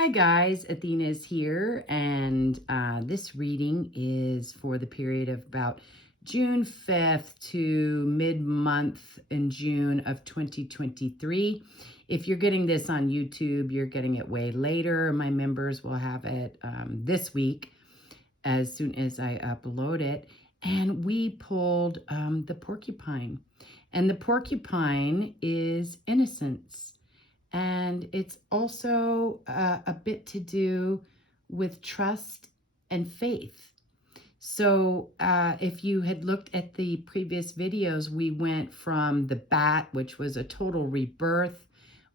Hi guys, Athena is here, and this reading is for the period of about June 5th to mid-month in June of 2023. If you're getting this on YouTube, you're getting it way later. My members will have it this week as soon as I upload it. And we pulled the porcupine. And the porcupine is innocence. And it's also a bit to do with trust and faith. So if you had looked at the previous videos, we went from the bat, which was a total rebirth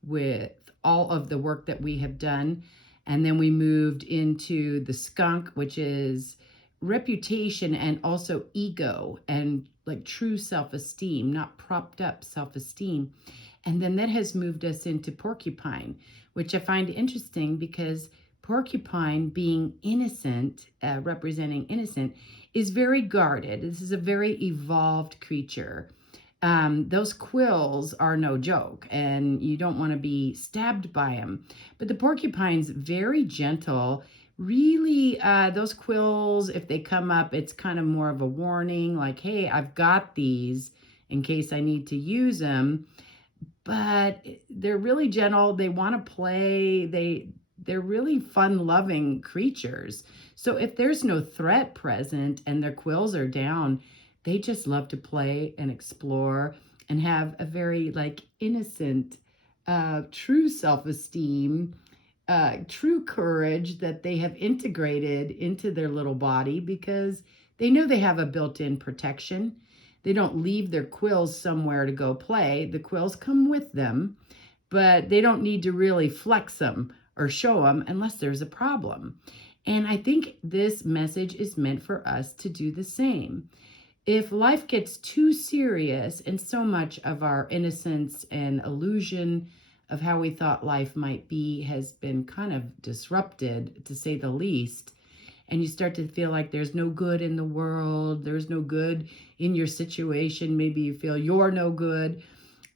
with all of the work that we have done. And then we moved into the skunk, which is reputation and also ego and like true self-esteem, not propped up self-esteem. And then that has moved us into porcupine, which I find interesting because porcupine, being innocent, representing innocent, is very guarded. This is a very evolved creature. Those quills are no joke, and you don't want to be stabbed by them. But the porcupine's very gentle. Really, those quills, if they come up, it's kind of more of a warning, like, hey, I've got these in case I need to use them. But they're really gentle. They want to play. They're really fun-loving creatures. So if there's no threat present and their quills are down, they just love to play and explore and have a very like innocent, true self-esteem, true courage that they have integrated into their little body because they know they have a built-in protection. They don't leave their quills somewhere to go play. The quills come with them, but they don't need to really flex them or show them unless there's a problem. And I think this message is meant for us to do the same. If life gets too serious and so much of our innocence and illusion of how we thought life might be has been kind of disrupted, to say the least, and you start to feel like there's no good in the world, there's no good in your situation, maybe you feel you're no good,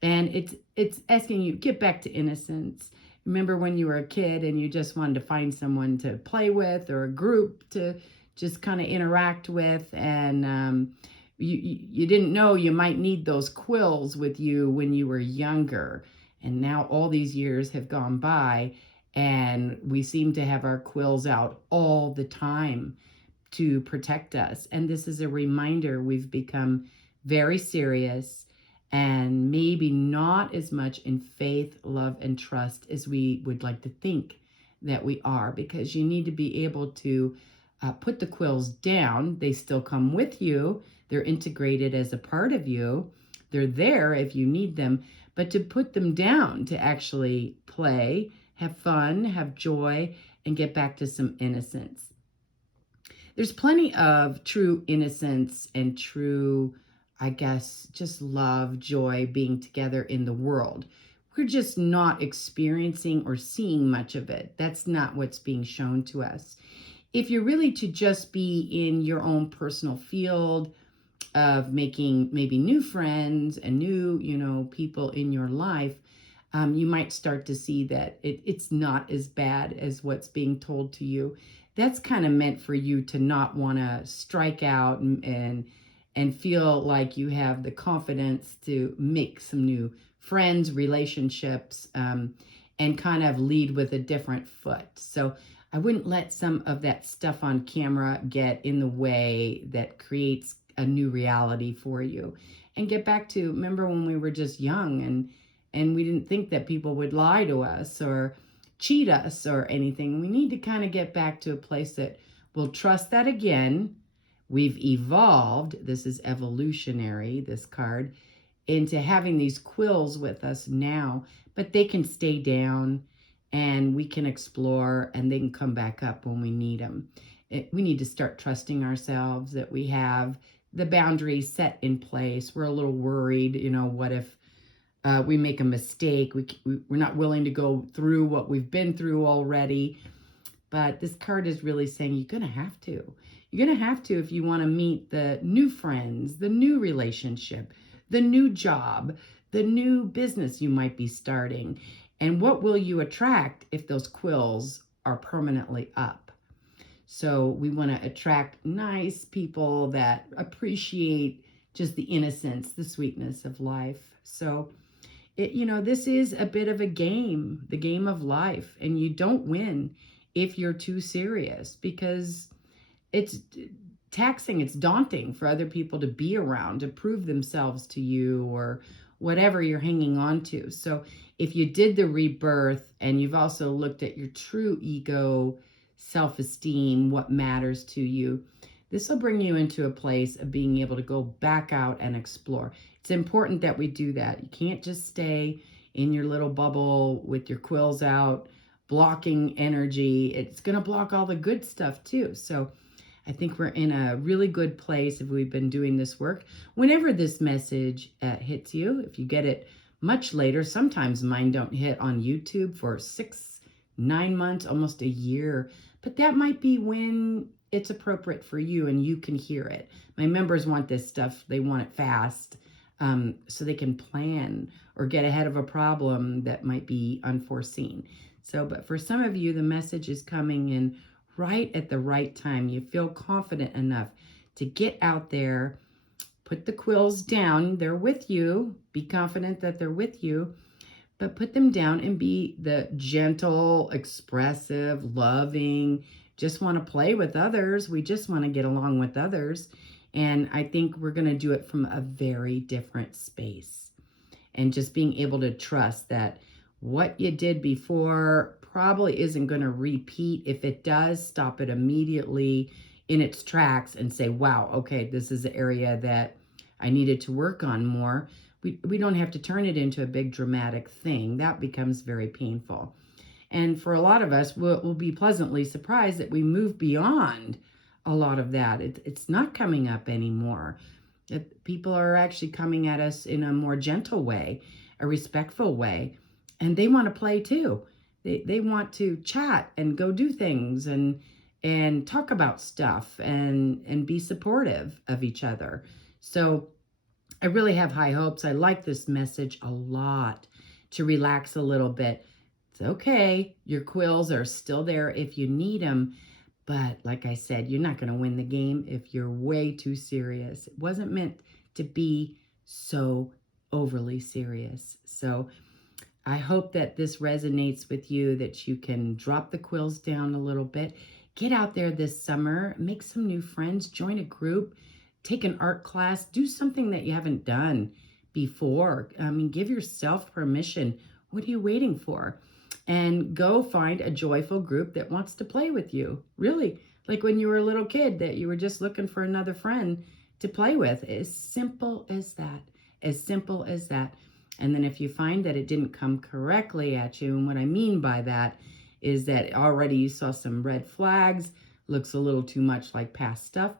and it's asking you, get back to innocence. Remember when you were a kid and you just wanted to find someone to play with or a group to just kind of interact with, and you didn't know you might need those quills with you when you were younger. And now all these years have gone by, and we seem to have our quills out all the time to protect us. And this is a reminder we've become very serious and maybe not as much in faith, love, and trust as we would like to think that we are, because you need to be able to put the quills down. They still come with you. They're integrated as a part of you. They're there if you need them, but to put them down, to actually play, have fun, have joy, and get back to some innocence. There's plenty of true innocence and true, I guess, just love, joy, being together in the world. We're just not experiencing or seeing much of it. That's not what's being shown to us. If you're really to just be in your own personal field of making maybe new friends and new, people in your life, you might start to see that it's not as bad as what's being told to you. That's kind of meant for you to not want to strike out and feel like you have the confidence to make some new friends, relationships, and kind of lead with a different foot. So I wouldn't let some of that stuff on camera get in the way that creates a new reality for you. And get back to, remember when we were just young and we didn't think that people would lie to us or cheat us or anything. We need to kind of get back to a place that we'll trust that again. We've evolved, this is evolutionary, this card, into having these quills with us now, but they can stay down and we can explore and they can come back up when we need them. We need to start trusting ourselves that we have the boundaries set in place. We're a little worried, what if we make a mistake? We're not willing to go through what we've been through already. But this card is really saying you're going to have to. You're going to have to if you want to meet the new friends, the new relationship, the new job, the new business you might be starting. And what will you attract if those quills are permanently up. So we want to attract nice people that appreciate just the innocence, the sweetness of life. So, this is a bit of a game, the game of life, and you don't win if you're too serious, because it's taxing, it's daunting for other people to be around, to prove themselves to you, or whatever you're hanging on to. So if you did the rebirth and you've also looked at your true ego, self-esteem, what matters to you, this will bring you into a place of being able to go back out and explore. It's important that we do that. You can't just stay in your little bubble with your quills out, blocking energy. It's going to block all the good stuff too. So I think we're in a really good place if we've been doing this work. Whenever this message hits you, if you get it much later, sometimes mine don't hit on YouTube for 6, 9 months, almost a year. But that might be when it's appropriate for you and you can hear it. My members want this stuff. They want it fast, so they can plan or get ahead of a problem that might be unforeseen. So, but for some of you, the message is coming in right at the right time. You feel confident enough to get out there, put the quills down. They're with you. Be confident that they're with you, but put them down and be the gentle, expressive, loving, just want to play with others. We just want to get along with others. And I think we're going to do it from a very different space. And just being able to trust that what you did before probably isn't going to repeat. If it does, stop it immediately in its tracks and say, wow, okay, this is an area that I needed to work on more. We don't have to turn it into a big dramatic thing. That becomes very painful. And for a lot of us, we'll be pleasantly surprised that we move beyond a lot of that. It's not coming up anymore. That people are actually coming at us in a more gentle way, a respectful way, and they want to play too. They want to chat and go do things and talk about stuff and be supportive of each other. So I really have high hopes. I like this message a lot, to relax a little bit. It's okay. Your quills are still there if you need them. But like I said, you're not going to win the game if you're way too serious. It wasn't meant to be so overly serious. So I hope that this resonates with you, that you can drop the quills down a little bit. Get out there this summer, make some new friends, join a group, take an art class, do something that you haven't done before. I mean, give yourself permission. What are you waiting for? And go find a joyful group that wants to play with you. Really, like when you were a little kid that you were just looking for another friend to play with. As simple as that. As simple as that. And then if you find that it didn't come correctly at you, and what I mean by that is that already you saw some red flags, looks a little too much like past stuff,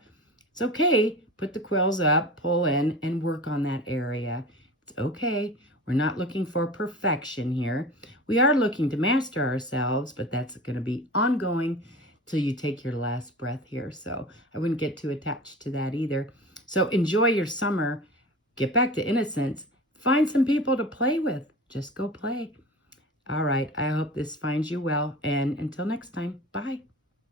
it's okay. Put the quills up, pull in, and work on that area. It's okay. We're not looking for perfection here. We are looking to master ourselves, but that's going to be ongoing till you take your last breath here. So I wouldn't get too attached to that either. So enjoy your summer. Get back to innocence. Find some people to play with. Just go play. All right. I hope this finds you well. And until next time, bye.